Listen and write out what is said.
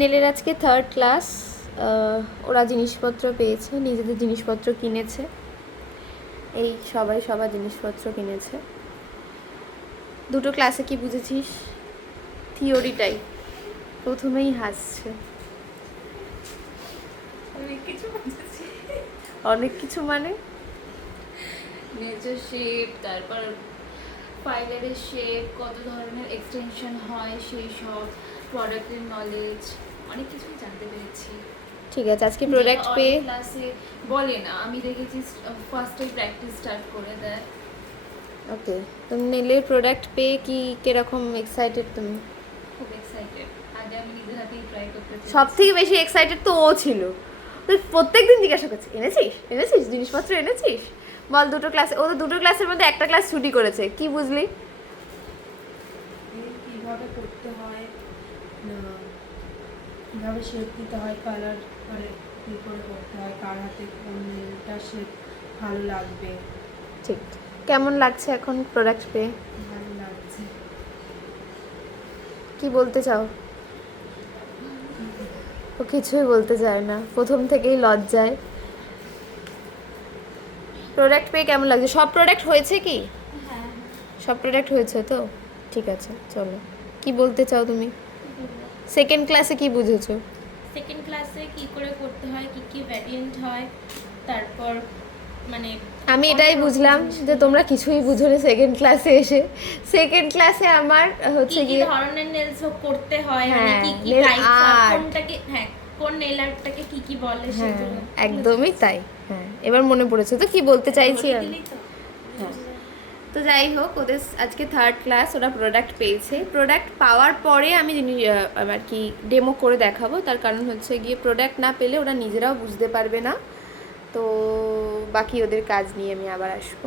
নেলের আজকে 3rd class. ওরা জিনিসপত্র পেয়েছে, নিজেদের জিনিসপত্র কিনেছে, এই সবাই সবার জিনিসপত্র কিনেছে। দুটো ক্লাসে কি বুঝেছিস? থিওরিটাই। প্রথমেই হাসছে। অনেক কিছু মানে নেচার শেপ, তারপর ফাইবারের শেপ, কত ধরনের এক্সটেনশন হয়, সেই সব প্রোডাক্টের নলেজ, অনেক কিছুই জানতে পেরেছি। ঠিক আছে, আজকে প্রোডাক্ট পেয়ে ক্লাসে বলে না, আমি দেখেছি ফার্স্টেই প্র্যাকটিস স্টার্ট করে দেয়। ওকে, তুমি নেলের প্রোডাক্ট পেয়ে কি কিরকম এক্সাইটেড? তুমি খুব এক্সাইটেড। আগে আমি নিজের হাতেই ট্রাই করতে চাই। সব থেকে বেশি এক্সাইটেড তো ও ছিল। তুই প্রত্যেকদিন জিজ্ঞাসা করছিস, এনেছিস জিনিসপত্র এনেছিস? বল, দুটো ক্লাসে, ও তো দুটো ক্লাসের মধ্যে একটা ক্লাস ছুটি করেছে, কি বুঝলি? কীভাবে করতে হয়, কীভাবে শেপ দিতে হয়, কালার করে কী করে করতে হয়, কার হাতে কোন নেলটা শেপ ভালো লাগবে। ঠিক। কেমন লাগছে এখন প্রোডাক্ট পেয়ে? ভালো লাগছে। কি বলতে চাও? ও কিছুই বলতে চায় না, প্রথম থেকেই লজ্জায়। প্রোডাক্ট পেয়ে কেমন লাগছে? সব প্রোডাক্ট হয়েছে কি? হ্যাঁ, সব প্রোডাক্ট হয়েছে তো? ঠিক আছে, চলো। কি বলতে চাও তুমি? সেকেন্ড ক্লাসে কি বুঝেছো? সেকেন্ড ক্লাসে কি করে করতে হয়, কি কি ভ্যারিয়েন্ট হয়, তারপর মানে আমি এটাই বুঝলাম যে তোমরা কিছুই বুঝোনি সেকেন্ড ক্লাসে এসে। সেকেন্ড ক্লাসে আমার হচ্ছে কি কি গিয়ে ধরনের নেলস করতে হয়, মানে হ্যাঁ, কি কি nail টাইপ, art। কোনটাকে হ্যাঁ কোন নেল আর্টটাকে কি কি বলে হ্যাঁ, সেগুলো একদমই তাই। হ্যাঁ, এবার মনে পড়েছে তো কি বলতে চাইছি আমি। দিলি তো। হ্যাঁ, তো যাই হোক, ওদের আজকে 3rd ক্লাস, ওরা প্রোডাক্ট পেয়েছে। প্রোডাক্ট পাওয়ার পরে আমি আর কি ডেমো করে দেখাবো, তার কারণ হচ্ছে গিয়ে প্রোডাক্ট না পেলে ওরা নিজেরাও বুঝতে পারবে না। তো বাকি ওদের কাজ নিয়ে আমি আবার আসবো।